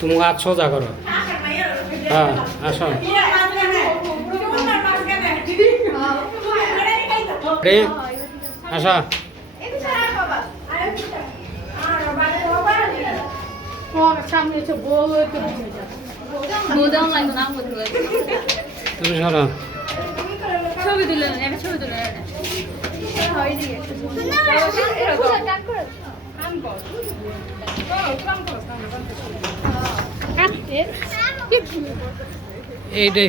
তুমি সোজা করো। হ্যাঁ আসো। না করতে তুমি সরো। ছবি তুলে এইটাই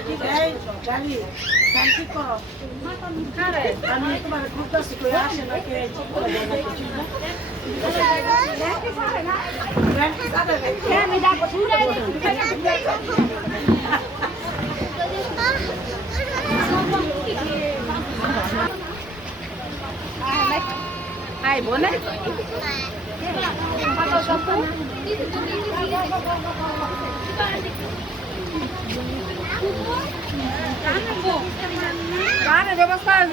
যে উর্মির গলায় আই বোনে Para, não vou passar.